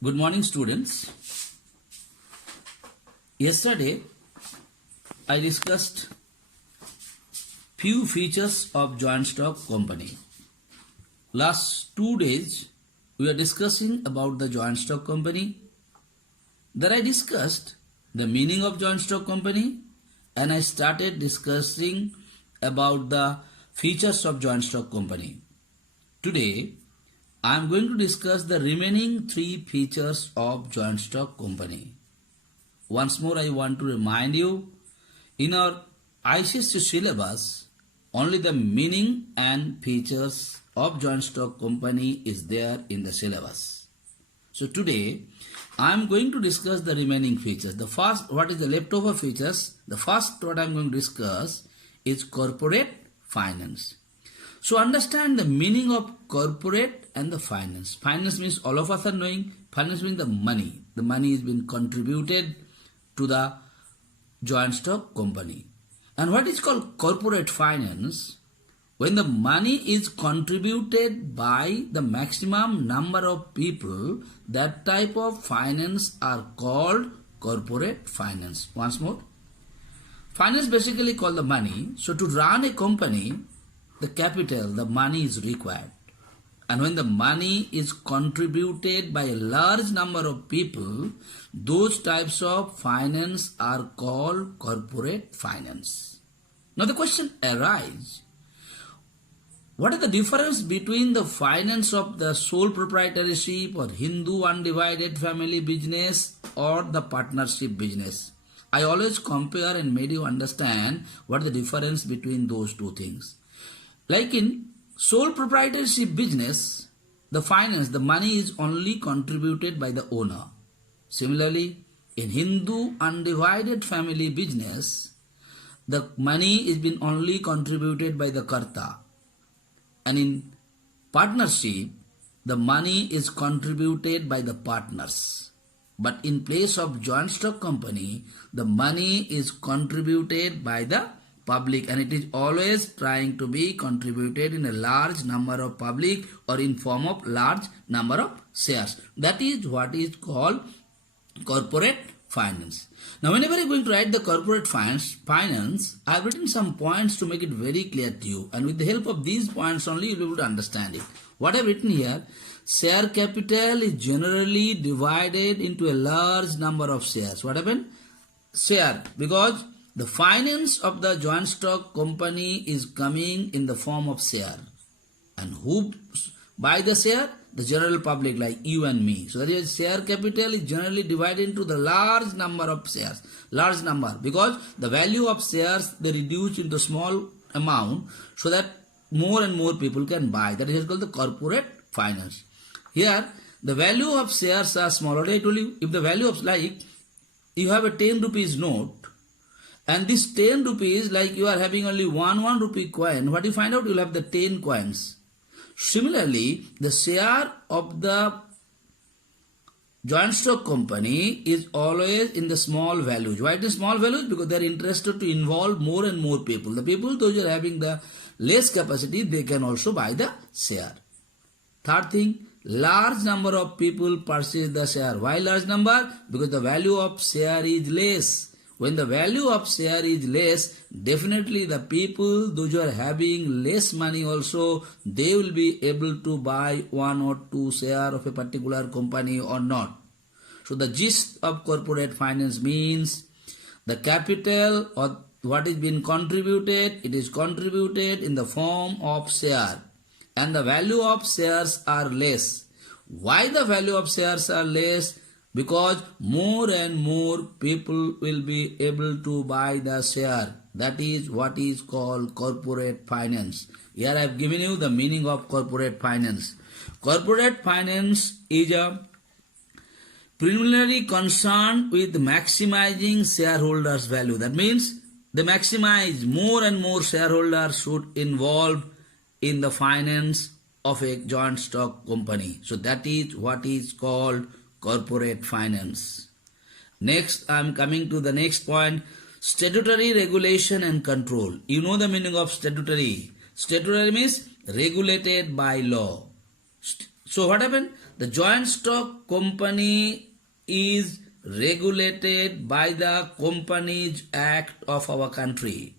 Good morning, students. Yesterday, I discussed few features of joint stock company. Last 2 days, we are discussing about the joint stock company. Then I discussed the meaning of joint stock company, and I started discussing about the features of joint stock company. Today, I am going to discuss the remaining 3 features of joint stock company. Once more, I want to remind you, in our ICSE syllabus, only the meaning and features of joint stock company is there in the syllabus. So today, I am going to discuss the remaining features. The first, what is the leftover features? The first what I am going to discuss is corporate finance. So understand the meaning of corporate and the finance. Finance means all of us are knowing. Finance means the money. The money is being contributed to the joint stock company. And what is called corporate finance? When the money is contributed by the maximum number of people, that type of finance are called corporate finance. Once more. Finance basically called the money. So to run a company, the capital, the money is required. And when the money is contributed by a large number of people, those types of finance are called corporate finance. Now the question arises, what is the difference between the finance of the sole proprietorship or Hindu undivided family business or the partnership business? I always compare and made you understand what is the difference between those two things. Like in sole proprietorship business, the finance, the money is only contributed by the owner. Similarly, in Hindu undivided family business, the money is been only contributed by the karta. And in partnership, the money is contributed by the partners. But in place of joint stock company, the money is contributed by the public, and it is always trying to be contributed in a large number of public or in form of large number of shares. That is what is called corporate finance. Now whenever you are going to write the corporate finance, I have written some points to make it very clear to you, and with the help of these points only you will be able to understand it. What I have written here, share capital is generally divided into a large number of shares. What happened? Share, because the finance of the joint stock company is coming in the form of share. And who buy the share? The general public like you and me. So that is, share capital is generally divided into the large number of shares. Large number, because the value of shares they reduce into small amount so that more and more people can buy. That is called the corporate finance. Here the value of shares are smaller. I told you, if the value of, like you have a 10 rupees note, and this 10 rupees, like you are having only one rupee coin, what you find out, you will have the 10 coins. Similarly, the share of the joint stock company is always in the small values. Why it is small values? Because they are interested to involve more and more people. The people, those who are having the less capacity, they can also buy the share. Third thing, large number of people purchase the share. Why large number? Because the value of share is less. When the value of share is less, definitely the people, those who are having less money also, they will be able to buy 1 or 2 share of a particular company or not. So the gist of corporate finance means the capital or what is being contributed, it is contributed in the form of share. And the value of shares are less. Why the value of shares are less? Because more and more people will be able to buy the share. That is what is called corporate finance. Here I have given you the meaning of corporate finance. Corporate finance is a preliminary concern with maximizing shareholders' value. That means they maximize more and more shareholders should involve in the finance of a joint stock company. So that is what is called corporate finance. Next, I am coming to the next point, statutory regulation and control. You know the meaning of statutory. Statutory means regulated by law. So what happened? the joint stock company is regulated by the Companies Act of our country.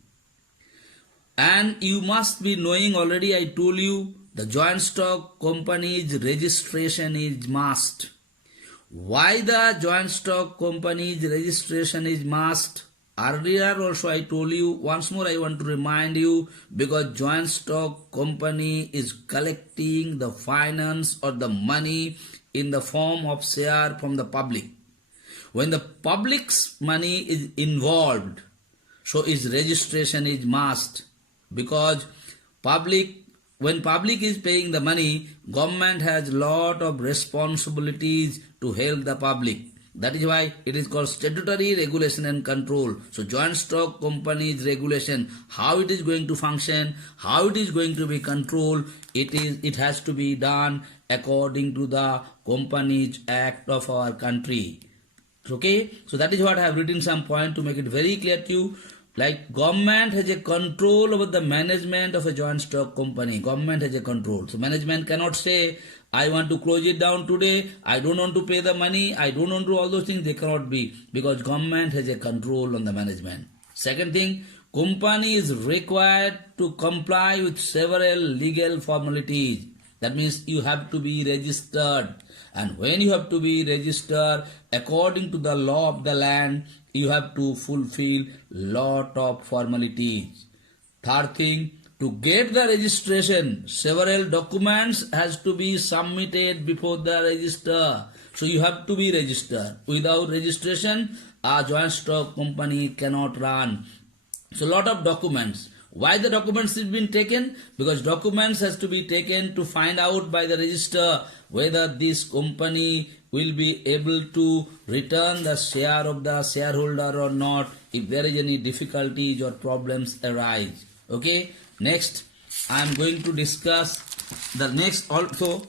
And you must be knowing already, I told you, the joint stock company's registration is must. Why the joint stock company's registration is must? Earlier also I told you, once more I want to remind you, because joint stock company is collecting the finance or the money in the form of share from the public. When the public's money is involved, so its registration is must, because when public is paying the money, government has lot of responsibilities to help the public. That is why it is called statutory regulation and control. So joint stock company's regulation, how it is going to function, how it is going to be controlled, it has to be done according to the Companies Act of our country. Okay, so that is what I have written some point to make it very clear to you. Like government has a control over the management of a joint stock company. Government has a control. So management cannot say, I want to close it down today, I don't want to pay the money, I don't want to do all those things. They cannot be, because government has a control on the management. Second thing, company is required to comply with several legal formalities. That means you have to be registered. And when you have to be registered, according to the law of the land, you have to fulfill lot of formalities. Third thing, to get the registration, several documents has to be submitted before the register. So you have to be registered. Without registration, a joint stock company cannot run. So lot of documents. Why the documents has been taken? Because documents has to be taken to find out by the register whether this company will be able to return the share of the shareholder or not, if there is any difficulties or problems arise. Okay, next I am going to discuss the next also.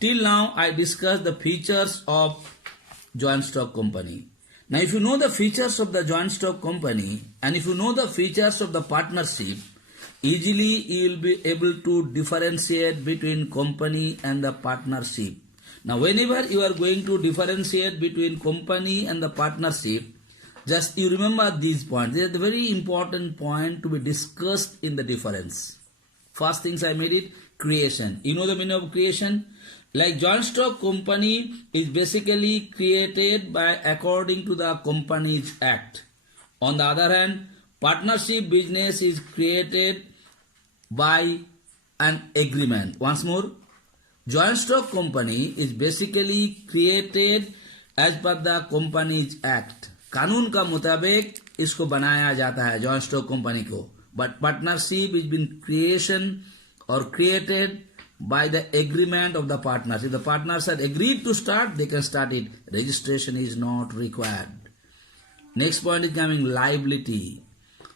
Till now I discussed the features of joint stock company. Now if you know the features of the joint stock company and if you know the features of the partnership, easily you will be able to differentiate between company and the partnership. Now whenever you are going to differentiate between company and the partnership, just you remember these points. They are the very important point to be discussed in the difference. First things I made it, creation. You know the meaning of creation? Like joint stock company is basically created by according to the Companies Act. On the other hand, partnership business is created by an agreement. Once more, joint stock company is basically created as per the Companies Act. कानून का मुताबिक इसको बनाया जाता है joint stock company को. But partnership is been creation और created by the agreement of the partners. If the partners are agreed to start, they can start it. Registration is not required. Next point is coming liability.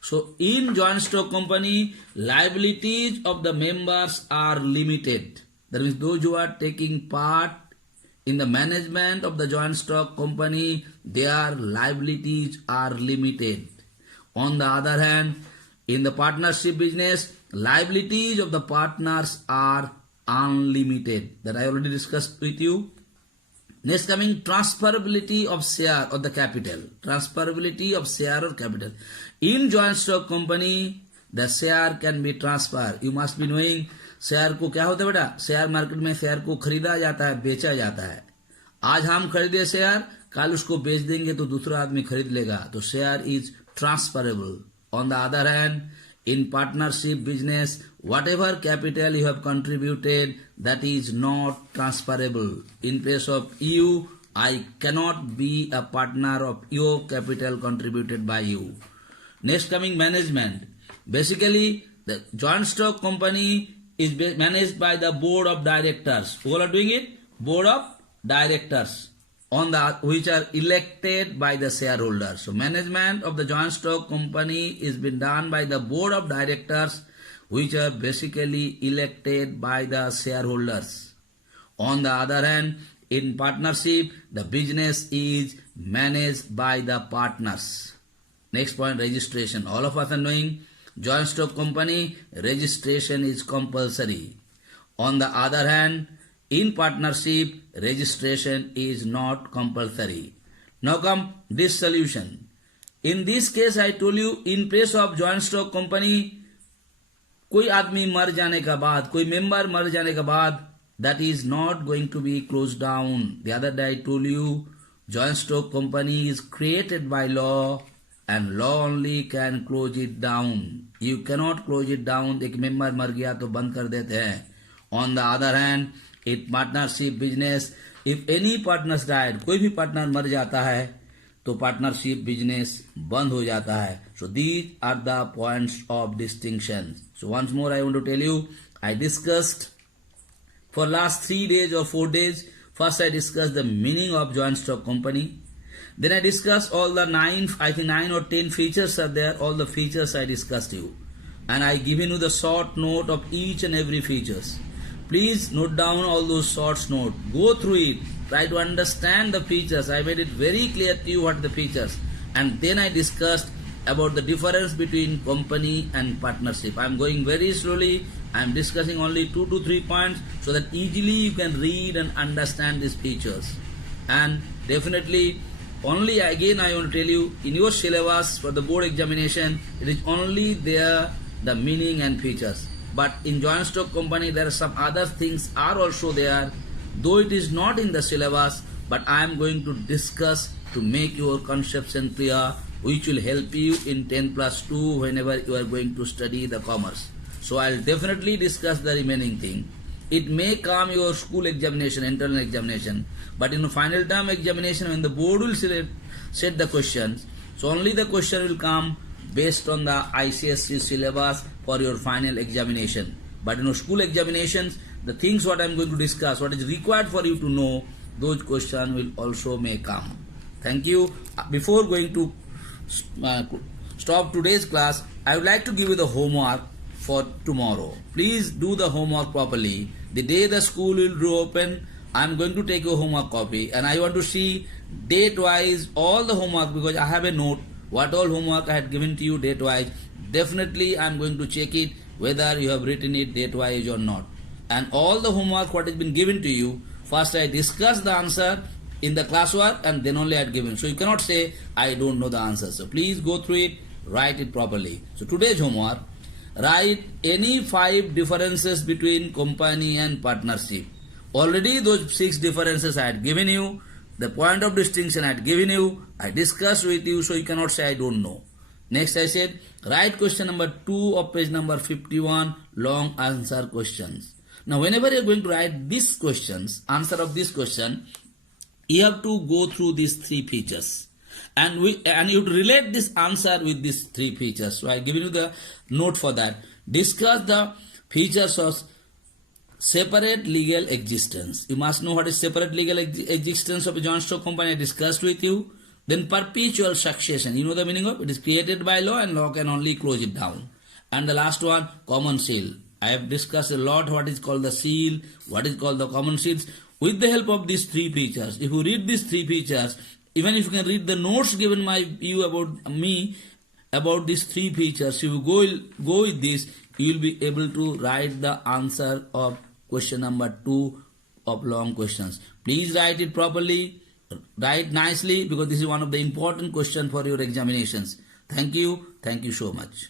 So in joint stock company, liabilities of the members are limited. That means those who are taking part in the management of the joint stock company, their liabilities are limited. On the other hand, in the partnership business, liabilities of the partners are unlimited. That I already discussed with you. Next coming, transferability of share or the capital. Transferability of share or capital. In joint stock company, the share can be transferred. You must be knowing share को क्या होता है बेटा, share market में share को खरीदा जाता है, बेचा जाता है. आज हम खरीदे शेयर, कल उसको बेच देंगे तो दूसरा आदमी खरीद लेगा. तो share is transferable. On the other hand, in partnership business, whatever capital you have contributed, that is not transferable. In case of you, I cannot be a partner of your capital contributed by you. Next coming, management. Basically, the joint stock company is managed by the board of directors. Who are doing it? Board of directors, which are elected by the shareholders. So management of the joint stock company is been done by the board of directors, which are basically elected by the shareholders. On the other hand, in partnership, the business is managed by the partners. Next point, registration. All of us are knowing joint stock company registration is compulsory. On the other hand, In partnership, registration is not compulsory. Now come this solution. In this case, I told you, in place of joint stock company, कोई आदमी मर जाने का बाद, कोई member मर जाने का बाद, that is not going to be closed down. The other day I told you, joint stock company is created by law and law only can close it down. You cannot close it down. एक member मर गया तो बंद कर देते हैं. On the other hand, in partnership business, if any partners died, कोई भी पार्टनर मर जाता है तो पार्टनरशिप बिजनेस बंद हो जाता है. So these are the points of distinction. So once more I want to tell you, I discussed for last 3 days or 4 days. First I discussed the meaning of joint stock company. Then I discussed all the 9 or 10 features are there. All the features I discussed you. And I given you the short note of each and every features. Please note down all those short notes. Go through it. Try to understand the features. I made it very clear to you what are the features. And then I discussed about the difference between company and partnership. I am going very slowly. I am discussing only 2 to 3 points so that easily you can read and understand these features. And definitely, only again I want to tell you, in your syllabus for the board examination, it is only there the meaning and features. But in joint stock company, there are some other things are also there, though it is not in the syllabus, but I am going to discuss to make your conception clear, which will help you in 10+2 whenever you are going to study the commerce. So I will definitely discuss the remaining thing. It may come your school examination, internal examination, but in the final term examination, when the board will set the questions, so only the question will come based on the ICSE syllabus for your final examination. But in school examinations, the things what I am going to discuss, what is required for you to know, those questions will also may come. Thank you. Before going to stop today's class, I would like to give you the homework for tomorrow. Please do the homework properly. The day the school will reopen, I am going to take your homework copy and I want to see date-wise all the homework, because I have a note what all homework I had given to you date-wise. Definitely I am going to check it whether you have written it date-wise or not. And all the homework what has been given to you, first I discuss the answer in the classwork and then only I had given. So you cannot say I don't know the answer. So please go through it, write it properly. So today's homework, write any 5 differences between company and partnership. Already those 6 differences I had given you. The point of distinction I had given you, I discussed with you, so you cannot say I don't know. Next I said, write question number 2 of page number 51, long answer questions. Now whenever you are going to write these questions, answer of this question, you have to go through these 3 features. And you have to relate this answer with these 3 features. So I have given you the note for that. Discuss the features of separate legal existence. You must know what is separate legal existence of a joint stock company. I discussed with you. Then perpetual succession. You know the meaning of it? It is created by law and law can only close it down. And the last one, common seal. I have discussed a lot what is called the seal, what is called the common seals. With the help of these 3 features, if you read these 3 features, even if you can read the notes given by you about me, about these 3 features, if you go with this, you will be able to write the answer of question number 2 of long questions. Please write it properly, write nicely, because this is one of the important questions for your examinations. Thank you so much.